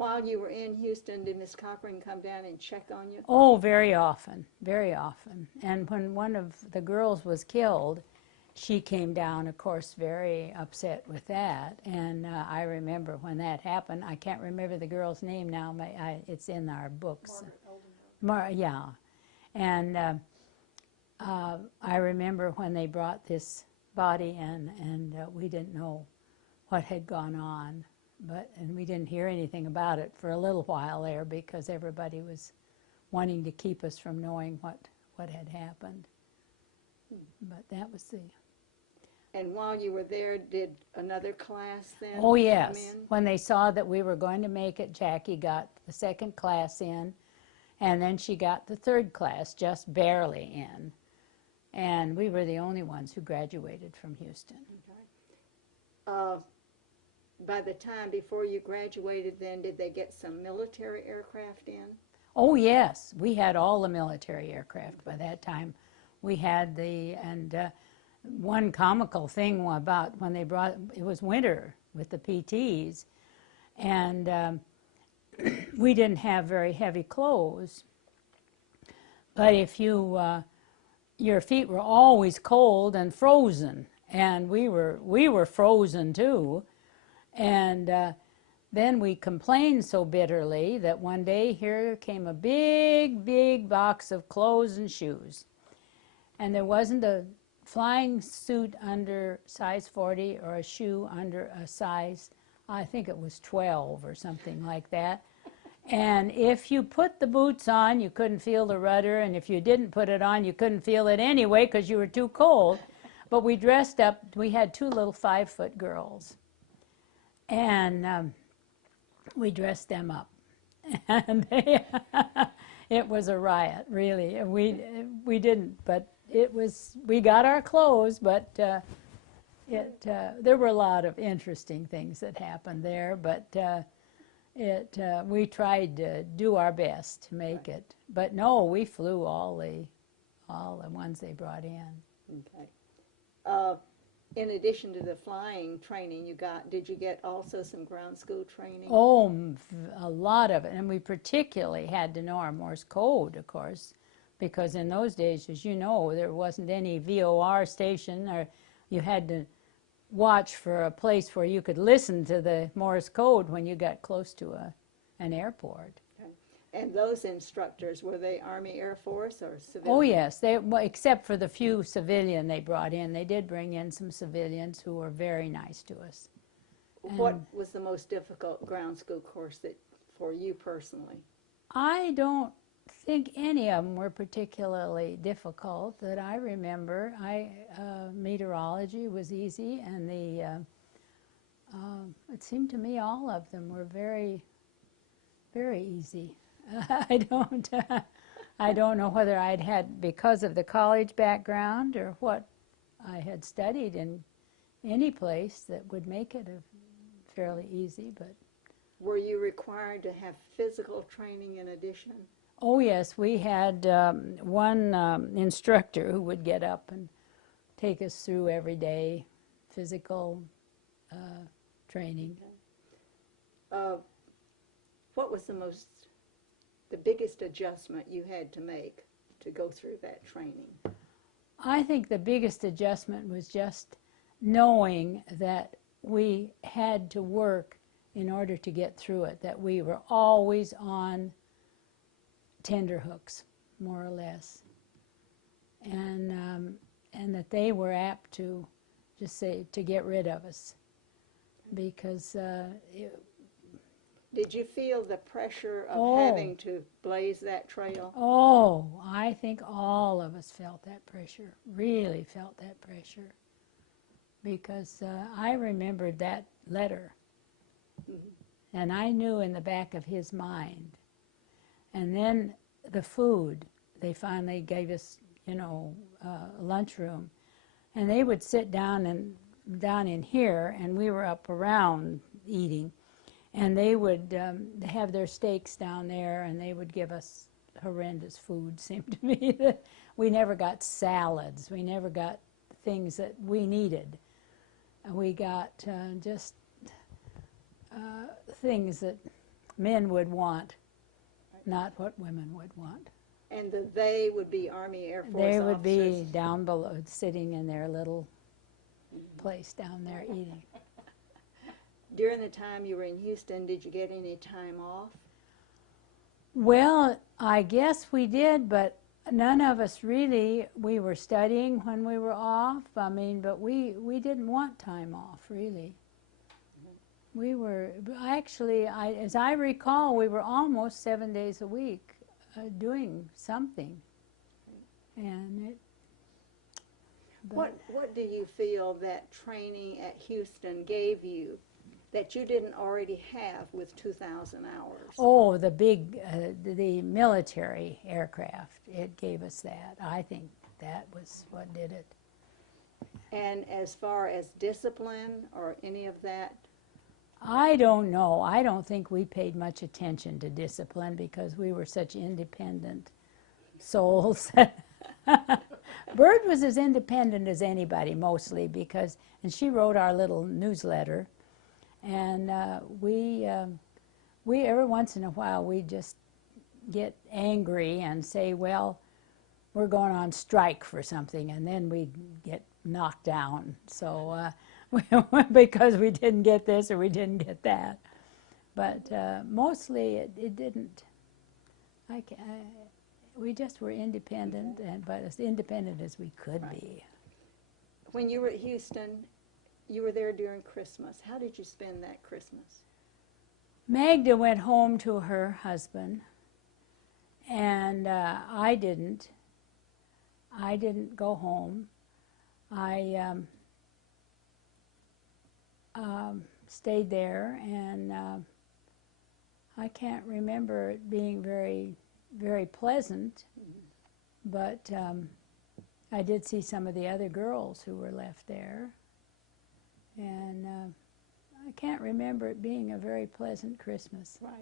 While you were in Houston, did Miss Cochran come down and check on you? Oh, very often, very often. And when one of the girls was killed, she came down, of course, very upset with that. And I remember when that happened. I can't remember the girl's name now. It's in our books. Yeah. And I remember when they brought this body in, and we didn't know what had gone on. And we didn't hear anything about it for a little while there because everybody was wanting to keep us from knowing what had happened. But that was the... And while you were there, did another class then Oh, come yes. in? When they saw that we were going to make it, Jackie got the second class in, and then she got the third class, just barely in. And we were the only ones who graduated from Houston. Okay. By the time before you graduated then, did they get some military aircraft in? Oh, yes. We had all the military aircraft by that time. We had one comical thing about when they brought, it was winter with the PTs, and we didn't have very heavy clothes. But if your feet were always cold and frozen, and we were frozen too. And then we complained so bitterly that one day here came a big, big box of clothes and shoes. And there wasn't a flying suit under size 40 or a shoe under a size, I think it was 12 or something like that. And if you put the boots on, you couldn't feel the rudder, and if you didn't put it on, you couldn't feel it anyway because you were too cold. But we dressed up, we had two little 5-foot girls. And we dressed them up, and it was a riot, really. We didn't, but we got our clothes, but there were a lot of interesting things that happened there, but we tried to do our best to make it. But no, we flew all the ones they brought in. Okay. In addition to the flying training you got, did you get also some ground school training? Oh, a lot of it. And we particularly had to know our Morse code, of course, because in those days, as you know, there wasn't any VOR station, or you had to watch for a place where you could listen to the Morse code when you got close to an airport. And those instructors, were they Army, Air Force, or civilian? Oh, yes, well, except for the few civilian they brought in. They did bring in some civilians who were very nice to us. What was the most difficult ground school course for you personally? I don't think any of them were particularly difficult that I remember. Meteorology was easy, and it seemed to me all of them were very, very easy. I don't know whether I'd had, because of the college background, or what I had studied in any place that would make it fairly easy. But were you required to have physical training in addition? oh yes, we had one instructor who would get up and take us through every day physical training. What was the biggest adjustment you had to make to go through that training? I think the biggest adjustment was just knowing that we had to work in order to get through it, that we were always on tenterhooks, more or less, and that they were apt to just say to get rid of us, because did you feel the pressure of having to blaze that trail? Oh, I think all of us felt that pressure, really felt that pressure, because I remembered that letter, and I knew in the back of his mind. And then the food, they finally gave us, a lunchroom, and they would sit down in here, and we were up around eating. And they would have their steaks down there, and they would give us horrendous food, seemed to me. We never got salads. We never got things that we needed. We got just things that men would want, not what women would want. And the they would be Army Air Force They would officers. be down below, sitting in their little place down there eating. During the time you were in Houston, did you get any time off? Well, I guess we did, but none of us really. We were studying when we were off. I mean, but we didn't want time off, really. We were, actually, as I recall, we were almost 7 days a week doing something. And What do you feel that training at Houston gave you that you didn't already have with 2,000 hours? Oh, the military aircraft, it gave us that. I think that was what did it. And as far as discipline or any of that? I don't know. I don't think we paid much attention to discipline because we were such independent souls. Bird was as independent as anybody, mostly, because, and she wrote our little newsletter, and we every once in a while we just get angry and say, well, we're going on strike for something, and then we get knocked down. So because we didn't get this or we didn't get that, but mostly it didn't. We just were independent, but as independent as we could be. When you were at Houston, you were there during Christmas. How did you spend that Christmas? Magda went home to her husband, and I didn't. I didn't go home. I stayed there, and I can't remember it being very pleasant, but I did see some of the other girls who were left there, and I can't remember it being a very pleasant Christmas. Right.